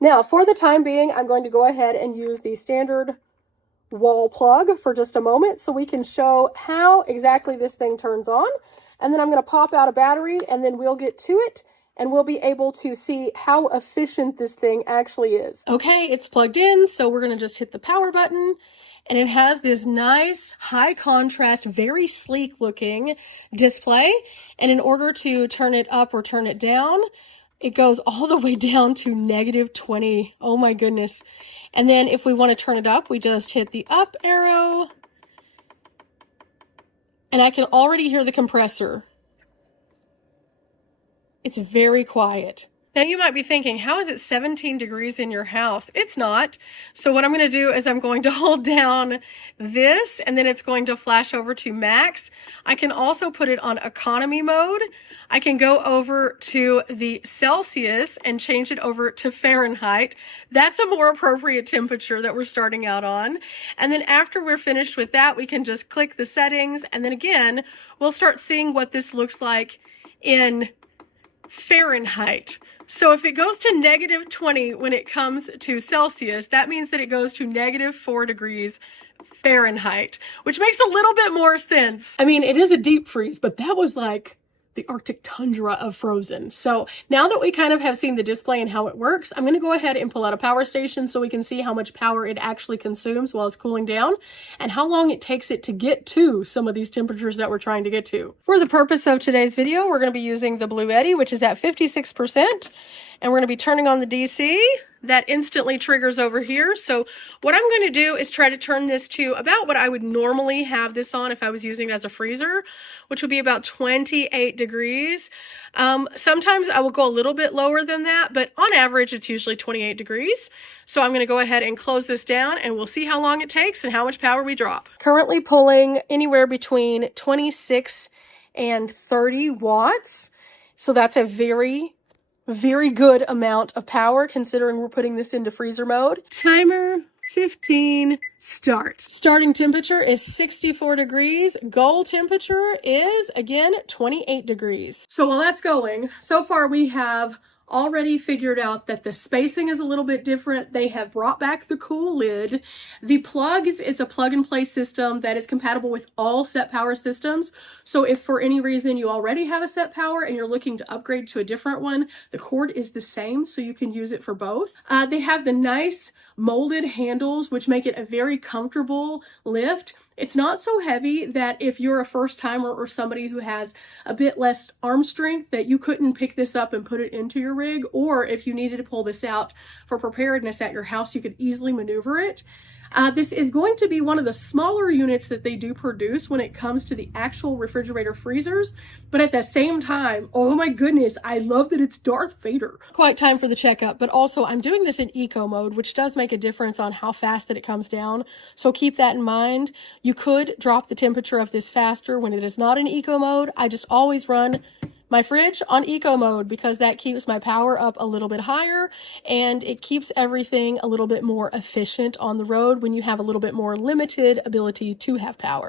Now, for the time being, I'm going to go ahead and use the standard wall plug for just a moment so we can show how exactly this thing turns on. And then I'm going to pop out a battery and then we'll get to it and we'll be able to see how efficient this thing actually is. Okay, it's plugged in, so we're going to just hit the power button. And it has this nice, high contrast, very sleek looking display. And in order to turn it up or turn it down, it goes all the way down to -20. Oh my goodness. And then if we want to turn it up, we just hit the up arrow. And I can already hear the compressor. It's very quiet. Now you might be thinking, how is it 17 degrees in your house? It's not. So what I'm going to do is I'm going to hold down this and then it's going to flash over to max. I can also put it on economy mode. I can go over to the Celsius and change it over to Fahrenheit. That's a more appropriate temperature that we're starting out on. And then after we're finished with that, we can just click the settings. And then again, we'll start seeing what this looks like in Fahrenheit. So if it goes to -20 when it comes to Celsius, that means that it goes to -4 degrees Fahrenheit, which makes a little bit more sense. I mean, it is a deep freeze, but that was like the Arctic tundra of frozen. So now that we kind of have seen the display and how it works, I'm going to go ahead and pull out a power station so we can see how much power it actually consumes while it's cooling down and how long it takes it to get to some of these temperatures that we're trying to get to. For the purpose of today's video, we're going to be using the Blue Eddy, which is at 56%, and we're going to be turning on the DC. That instantly triggers over here. So what I'm going to do is try to turn this to about what I would normally have this on if I was using it as a freezer, which would be about 28 degrees. Sometimes I will go a little bit lower than that, but on average, it's usually 28 degrees. So I'm going to go ahead and close this down and we'll see how long it takes and how much power we drop. Currently pulling anywhere between 26 and 30 watts. So that's a very good amount of power considering we're putting this into freezer mode. Timer 15, start. Starting temperature is 64 degrees. Goal temperature is, again, 28 degrees. So while that's going, so far we have already figured out that the spacing is a little bit different. They have brought back the cool lid. The plug is a plug and play system that is compatible with all SetPower systems. So if for any reason you already have a SetPower and you're looking to upgrade to a different one, the cord is the same, so you can use it for both. They have the nice molded handles, which make it a very comfortable lift. It's not so heavy that if you're a first timer or somebody who has a bit less arm strength that you couldn't pick this up and put it into your rig, or if you needed to pull this out for preparedness at your house, you could easily maneuver it. This is going to be one of the smaller units that they do produce when it comes to the actual refrigerator freezers, but at the same time, oh my goodness, I love that it's Darth Vader. Quite time for the checkup, but also I'm doing this in eco mode, which does make a difference on how fast that it comes down, so keep that in mind. You could drop the temperature of this faster when it is not in eco mode. I just always run my fridge on eco mode because that keeps my power up a little bit higher and it keeps everything a little bit more efficient on the road when you have a little bit more limited ability to have power.